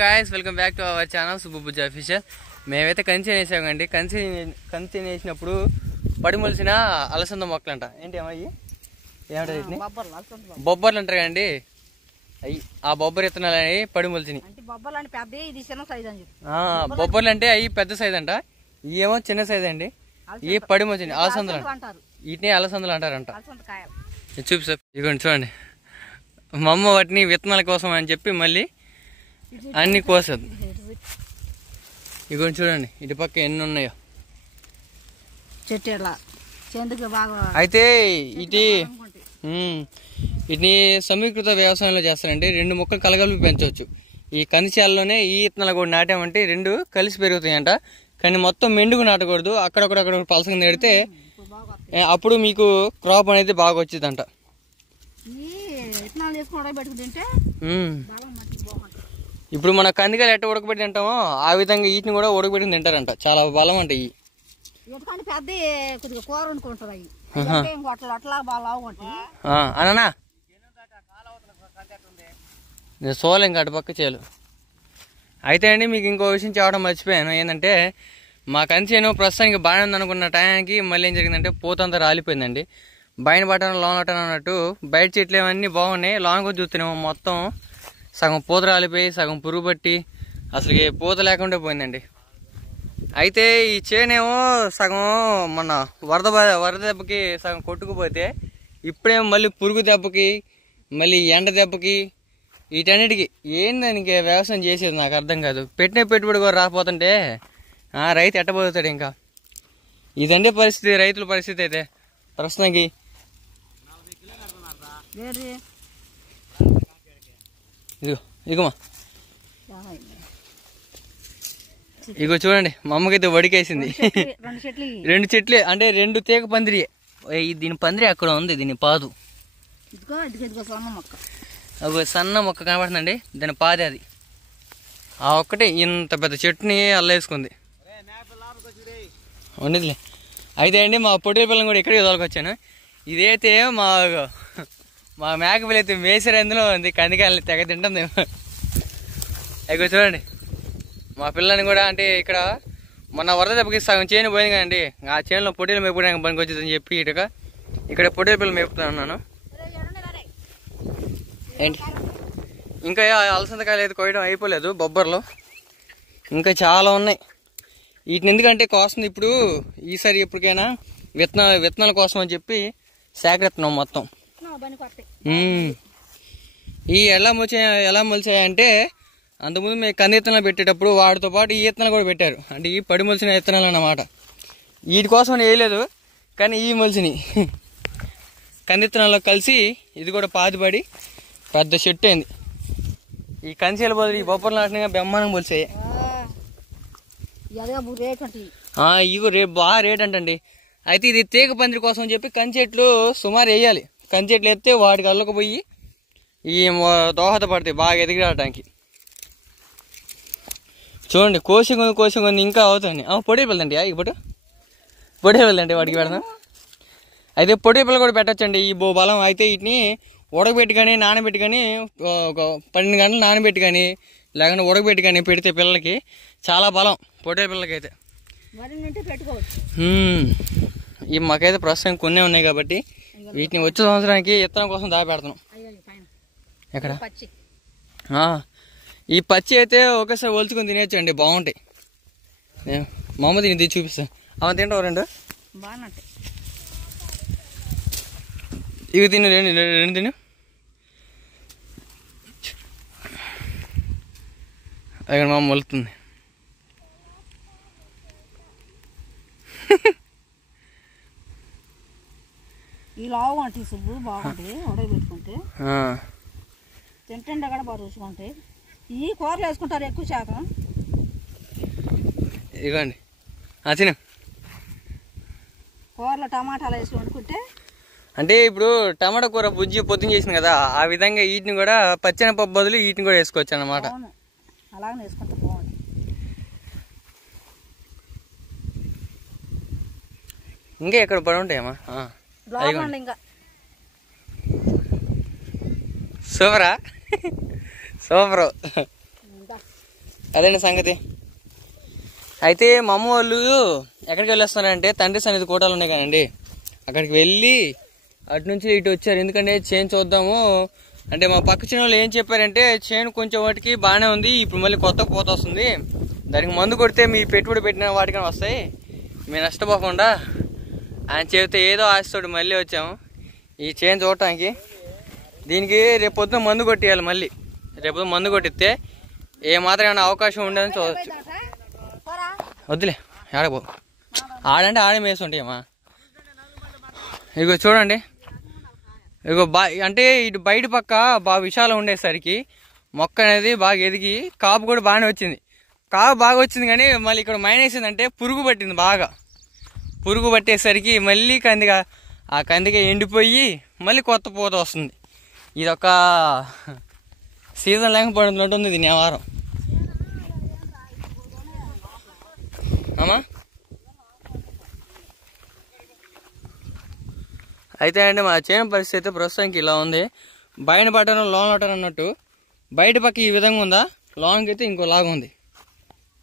Guys welcome back to our channel Subbubujji official. మేమైతే కంచె వేసామండి. కంచె వేసినప్పుడు పడి మొలిసిన అలసంద మొక్కలంట. ఏంటి అమ్మాయి ఏమంటారు వీటిని? బొబ్బర్లు అంటారు కదండి. అవి ఆ బొబ్బరి విత్తనాలు అని పడి మొలిచినాయి. బొబ్బర్లు అంటే అవి పెద్ద సైజ్ అంట, ఇవేమో చిన్న సైజ్ అండి. ఇవి పడి మొలిచినాయి అలసందలు. వీటిని అలసందలు అంటారంట. చూపి సార్ ఇదిగోండి చూడండి. మా అమ్మ వాటిని విత్తనాల కోసం అని చెప్పి మళ్ళీ అన్ని కోసదు. ఇగోండి చూడండి ఇటు పక్క ఎన్ని ఉన్నాయో. అయితే వీటిని సమీకృత వ్యవసాయంలో చేస్తారండి. 2 మొక్కలు కలగలిపి పెంచవచ్చు. ఈ కందిశాలలోనే ఈ విత్తనాలు కూడా నాటామంటే 2 కలిసి పెరుగుతాయంట. కానీ మొత్తం మెండుకు నాటకూడదు. అక్కడొకడొక్కడ పలసంగా నేడితే అప్పుడు మీకు క్రాప్ అనేది బాగా వచ్చిందంట. ఇప్పుడు మన కందికాయలు ఎట్ట ఉడకబెట్టి తింటామో ఆ విధంగా వీటిని కూడా ఉడకబెట్టి తింటారంట. చాలా బలం అంట. ఇవి అన్నా నేను సోలు ఇంకా అటు పక్క చేయాలి. అయితే అండి మీకు ఇంకో విషయం చెప్పడం మర్చిపోయాను. ఏంటంటే మా కంచెను ప్రస్తుతానికి బాగానే ఉందనుకున్న టైంకి మళ్ళీ ఏం జరిగిందంటే పూతంతా రాలిపోయిందండి. బయట పట్టణం లోన్ పట్టణం అన్నట్టు బయట చెట్లు ఏమన్నీ బాగున్నాయి. లోన్ కూడా చూస్తున్నాము మొత్తం సగం పూత రాలిపోయి సగం పురుగు పట్టి అసలు పూత లేకుండా పోయిందండి. అయితే ఈ చేనేమో సగం మొన్న వరద దెబ్బకి సగం కొట్టుకుపోతే ఇప్పుడేమో మళ్ళీ పురుగు దెబ్బకి మళ్ళీ ఎండ దెబ్బకి వీటన్నిటికీ ఏందానికి వ్యవసాయం చేసేది నాకు అర్థం కాదు. పెట్టిన పెట్టుబడి కూడా రాకపోతుంటే రైతు ఎట్టబోతాడు. ఇంకా ఇదంటే పరిస్థితి, రైతుల పరిస్థితి అయితే ప్రస్తుతానికి. ఇగో ఇగో చూడండి మా అమ్మకైతే వడికేసింది. 2 చెట్లు అంటే 2 తీగ పందిరి. దీని పందిరి అక్కడ ఉంది, దీని పాదు. సన్న మొక్క కనబడుతుందండి, దాని పాదే అది. ఆ ఒక్కటే ఇంత పెద్ద చెట్టుని అల్లేసుకుంది ఉండదులే. అయితే అండి మా పొట్టి పిల్లని కూడా ఇక్కడికి తోలుకొచ్చాను. ఇదైతే మా మేకపిల్ల అయితే మేసరి అందులో ఉంది. కందికాయలని తెగ తింటుంది. అయ్యో చూడండి మా పిల్లని కూడా. అంటే ఇక్కడ మొన్న వరద దెబ్బకి సగం చేను పోయింది కదండి. ఆ చేనులో పొట్టేలు మేపుకోవడానికి పనికి వచ్చిందని చెప్పి ఇక్కడ పొట్టేల పిల్లలు మేపుతా ఉన్నాను. ఏంటి ఇంకా అలసందకాయలు అయితే కోయడం అయిపోలేదు. బొబ్బర్లు ఇంకా చాలా ఉన్నాయి. వీటిని ఎందుకంటే కోస్తుంది ఇప్పుడు ఈసారి ఎప్పటికైనా విత్తనాల కోసం అని చెప్పి సేకరిస్తున్నాం మొత్తం. ఈ ఎలా మొలిచాయంటే అంతకుముందు మేము కంది విత్తనాలు పెట్టేటప్పుడు వాటితో పాటు ఈ విత్తనాలు కూడా పెట్టారు. అంటే ఈ పడి మొలిచిన విత్తనాలు అన్నమాట. వీటి కోసం వేయలేదు కానీ ఈ మొలిచినాయి కంది విత్తనాల్లో కలిసి ఇది కూడా పాతిపడి పెద్ద చెట్టు అయింది. ఈ కంచెల బదులు ఈ బొబ్బర్లు నాటినగా బ్రహ్మాండం మొలిచాయి. ఇవి బాగా రేట్ అంటండి. అయితే ఇది తీగ పందిరి కోసం చెప్పి కంచెట్లు సుమారు వేయాలి. కంచెట్లు ఎత్తే వాటికి అల్లుకుపోయి ఈ దోహదపడతాయి బాగా ఎదిగి రావడానికి. చూడండి కోసి కొంది ఇంకా అవుతుంది. పొడి పిల్లండి ఇప్పుడు పొడి పిల్లండి వాటికి పెడదాం. అయితే పొడి పిల్ల కూడా పెట్టచ్చండి. ఈ బలం. అయితే వీటిని ఉడకబెట్టి కానీ నానబెట్టి కానీ ఒక 12 గంటలు నానబెట్టి కానీ లేకుండా ఉడకబెట్టి కానీ పెడితే పిల్లలకి చాలా బలం. పొట్టే పిల్లలకి అయితే ఈ మాకైతే ప్రస్తుతం కొన్ని ఉన్నాయి కాబట్టి వీటిని వచ్చే సంవత్సరానికి విత్తనం కోసం దాపెడతాం. ఎక్కడ ఈ పచ్చి అయితే ఒకేసారి ఒలుచుకొని తినేచ్చు అండి, బాగుంటాయి. మా అమ్మ తిని చూపిస్తాను. అమ్మ తింటావు 2 ఇవి తిను 2 తిను. అక్కడ మా అమ్మ మొలుతుంది. తింటుండే కూడా బాగా చూసుకుంటాయి. ఈ కూరలు వేసుకుంటారు ఎక్కువ శాతం. ఇవ్వండి తిను. కూరలో టమాటాలు వేసి వండుకుంటే అంటే ఇప్పుడు టమాటా కూర పొద్దున్న చేసింది కదా, ఆ విధంగా వీటిని కూడా పచ్చెనపప్పు బదులు వీటిని కూడా వేసుకోవచ్చు అన్నమాట. అలాగే వేసుకుంటే బాగుంది. ఇంకా ఎక్కడ పడి ఉంటాయమ్మా? ఇంకా సూపరా? సూపరు. అదండి సంగతి. అయితే మా అమ్మ వాళ్ళు ఎక్కడికి వెళ్ళొస్తున్నారంటే తండ్రి సన్నిధి కోటాలు ఉన్నాయి కదండి, అక్కడికి వెళ్ళి అటు నుంచి ఇటు వచ్చారు. ఎందుకంటే చేను చూద్దాము అంటే మా పక్క చేను వాళ్ళు ఏం చెప్పారంటే చేను కొంచెం వాటికి బాగానే ఉంది, ఇప్పుడు మళ్ళీ కొత్త పూత వస్తుంది, దానికి మందు కొడితే మీ పెట్టుబడి పెట్టిన వాటికైనా వస్తాయి, మేము నష్టపోకుండా ఆయన చెబితే ఏదో ఆశతోటి మళ్ళీ వచ్చాము ఈ చేను చూడటానికి. దీనికి రేపు పొద్దున మందు కొట్టియాలి, మళ్ళీ రేపు మందు కొట్టిస్తే ఏ మాత్రం ఏమైనా అవకాశం ఉండదని చూడవచ్చు. వద్దులే ఆడపో, ఆడంటే ఆడే మేసి ఉంటాయమ్మా. ఇగో చూడండి, ఇగో అంటే ఇటు బయట పక్క బాగా విశాలం ఉండేసరికి మొక్క అనేది బాగా ఎదిగి కాపు కూడా బాగానే వచ్చింది. కాపు బాగా వచ్చింది కానీ మళ్ళీ ఇక్కడ మైనేసిందంటే పురుగు పట్టింది. బాగా పురుగు పట్టేసరికి మళ్ళీ ఆ కందిగా ఎండిపోయి మళ్ళీ కొత్త పూత వస్తుంది. ఇదొక సీజన్ లేక పడుతున్నట్టుంది దీని వ్యవహారం అమ్మా. అయితే అండి మా చేను పరిస్థితి ప్రస్తుతానికి ఇలా ఉంది. బయట పట్టడం లోన్ పట్టడం అన్నట్టు బయట పక్క ఈ విధంగా ఉందా, లోన్కి అయితే ఇంకోలాగా ఉంది.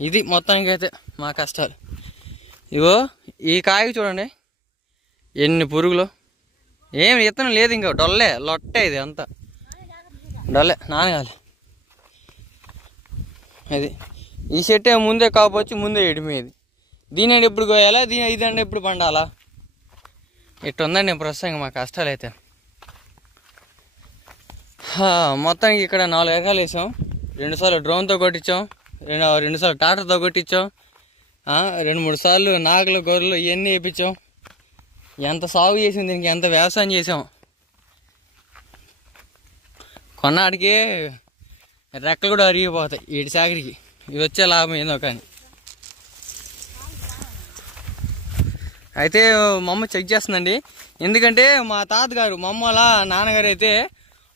ఇది మొత్తానికి అయితే మా కష్టాలు. ఇగో ఈ కాయకు చూడండి ఎన్ని పురుగులు, ఏమి ఇత్తనం లేదు, ఇంకా డొల్లే లొట్టే, ఇది అంతా డొల్లే నానగాలి. అది ఈ చెట్టే ముందే కాపొచ్చి ముందే ఎడిమేది, దీని ఎప్పుడు కోయాలా, ఇదంటే ఎప్పుడు పండాలా, ఇట్టు ఉందండి ప్రస్తుతం మా కష్టాలు అయితే. మొత్తానికి ఇక్కడ 4 ఎకరాలు వేసాం, 2 సార్లు డ్రోన్తో కొట్టించాం, 2 సార్లు ట్రాక్టర్తో కొట్టించాం, 2-3 సార్లు నాగలు గొర్రెలు ఇవన్నీ వేయించాం. ఎంత సాగు చేసాం దీనికి, ఎంత వ్యవసాయం చేసాం. కొన్నాడికి రెక్కలు కూడా అరిగిపోతాయి వీటి సాగరికి, ఇది వచ్చే లాభం ఏందో కానీ. అయితే మా అమ్మ చెక్ చేస్తుందండి, ఎందుకంటే మా తాతగారు మా అమ్మ వాళ్ళ నాన్నగారు అయితే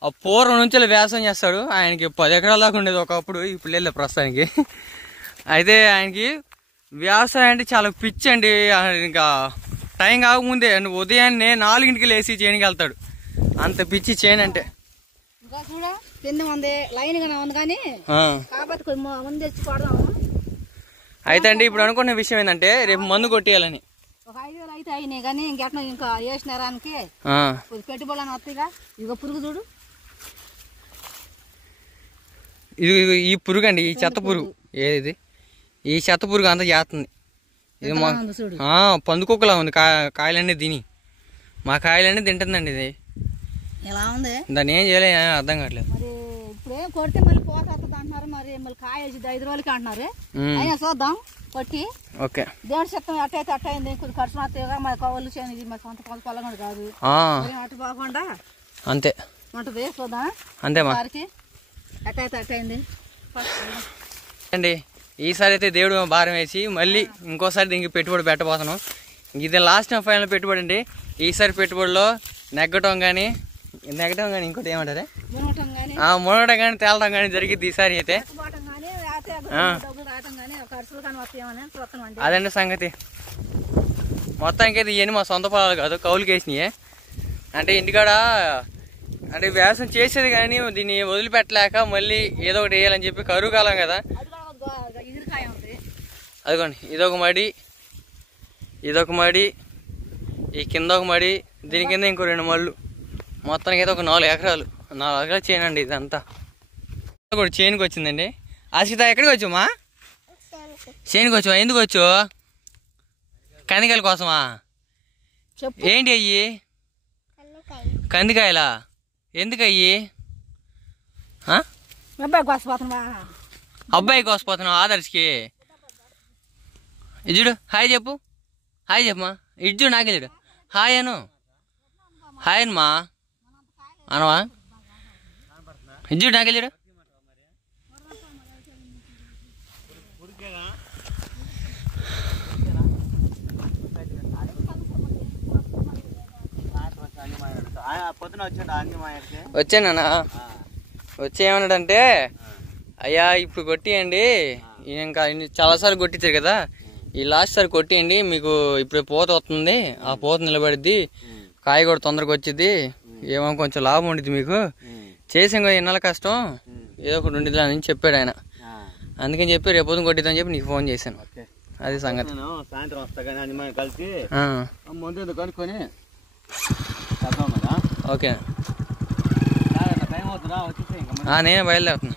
ఆ పూర్వం నుంచి వ్యవసాయం చేస్తాడు. ఆయనకి 10 ఎకరాల దాకా ఉండేది ఒకప్పుడు, ఇప్పుడు లేదు ప్రస్తుతానికి. అయితే ఆయనకి వ్యవసాయం అంటే చాలా పిచ్చి అండి. ఇంకా టైం కాకముందే ఉదయాన్నే 4ంటికి లేచి చేనుకి వెళ్తాడు, అంత పిచ్చి చేను అంటే. అయితే అండి ఇప్పుడు అనుకున్న విషయం ఏంటంటే రేపు మందు కొట్టేయాలని. 5,000 అయితే అయినాయి కానీ ఇంకెట్లా ఇంకా వేసిన రానికి పెట్టుబడులని వస్తాయిగా. ఇక పురుగు చూడు, ఇది ఈ పురుగు అండి, ఈ చెత్త పురుగు, ఏది ఈ చెత్త పురుగు అంతా చేస్తుంది. ఇది పందుకోకలా ఉంది, కాయలన్నీ తిని మా కాయలన్నీ తింటుందండి. ఇది ఎలా ఉంది, దాన్ని ఏం చేయలే అర్థం కావట్లేదు. మరి ఇప్పుడు ఏం కొడితే మళ్ళీ పోత అంటున్నారు, మరి మళ్ళీ కాయ 5 రోజులకి అంటున్నారు. అయినా చూద్దాం కొట్టి. ఓకే దేవుడి చెప్తాం, అట్టయితే అట్టయింది, కొంచెం ఖర్చు మాత్రమే, మా కవర్లు చేయను, ఇది మా సొంత పొలం కూడా కాదు, అటు పోకుండా అంతే ఉంటుంది. చూద్దాం అంతే వారికి అట్టయితే అట్టయింది అండి. ఈసారి అయితే దేవుడు భారం వేసి మళ్ళీ ఇంకోసారి దీనికి పెట్టుబడి పెట్టబోతున్నాం. ఇది లాస్ట్ టైం ఫైనల్ పెట్టుబడి అండి. ఈసారి పెట్టుబడిలో నెగ్గటం కానీ ఇంకోటి ఏమంటారే మునగటం కానీ తేలటం కానీ జరిగింది ఈసారి అయితే. అదండి సంగతి. మొత్తానికి అయితే ఇవన్నీ మా సొంత పొలాలు కాదు, కౌలుకి వేసినాయే. అంటే ఇంటికాడ అంటే వ్యవసాయం చేసేది కానీ దీన్ని వదిలిపెట్టలేక మళ్ళీ ఏదో ఒకటి వేయాలని చెప్పి కరువు కాలం కదా. అదిగోండి ఇదొక మడి, ఈ కింద ఒక మడి, దీని కింద ఇంకో 2 మళ్ళు, మొత్తానికి అయితే ఒక 4 ఎకరాలు చేయనండి. ఇదంతా కూడా చేనుకి వచ్చిందండి. ఆశిత ఎక్కడికి వచ్చామా? చేనుకి వచ్చావా? ఎందుకు వచ్చు? కందికాయల కోసమా? ఏంటి అయ్యి? కందికాయలా? ఎందుకు అయ్యి? అబ్బాయి కోసపోతున్నావు ఆదర్శకి? ఇజుడు హాయ్ చెప్పు, హాయ్ చెప్పమా. ఇజ్జుడు నాకెళ్ళాడు హాయ్ అను, హాయ్ అనమా అనవా. ఇజ్జుడు నాకెళ్ళాడు. వచ్చానన్నా. వచ్చి ఏమన్నాడంటే, అయ్యా ఇప్పుడు కొట్టియండి, ఇంకా చాలాసార్లు కొట్టించారు కదా, ఈ లాస్ట్ సారి కొట్టియండి, మీకు ఇప్పుడు పూత వస్తుంది, ఆ పూత నిలబడిద్ది, కాయ కూడా తొందరగా వచ్చింది, ఏమో కొంచెం లాభం ఉండిద్ది మీకు, చేసి ఇంకో 2 నెలల కష్టం ఏదో ఒకటి ఉండిద్ది అని చెప్పాడు ఆయన. అందుకని చెప్పి రేపు పొద్దున కొట్టిద్దని చెప్పి నీకు ఫోన్ చేశాను. అది సంగతి. నేను సాయంత్రం వస్తా కానీ అన్ని మనం కలిసి ఆ, ముందు కనుక్కొని చేద్దాం కదా. ఓకే టైం అవుతుందా వచ్చేసి ఇంకా నేనే బయలుదేరుతున్నా.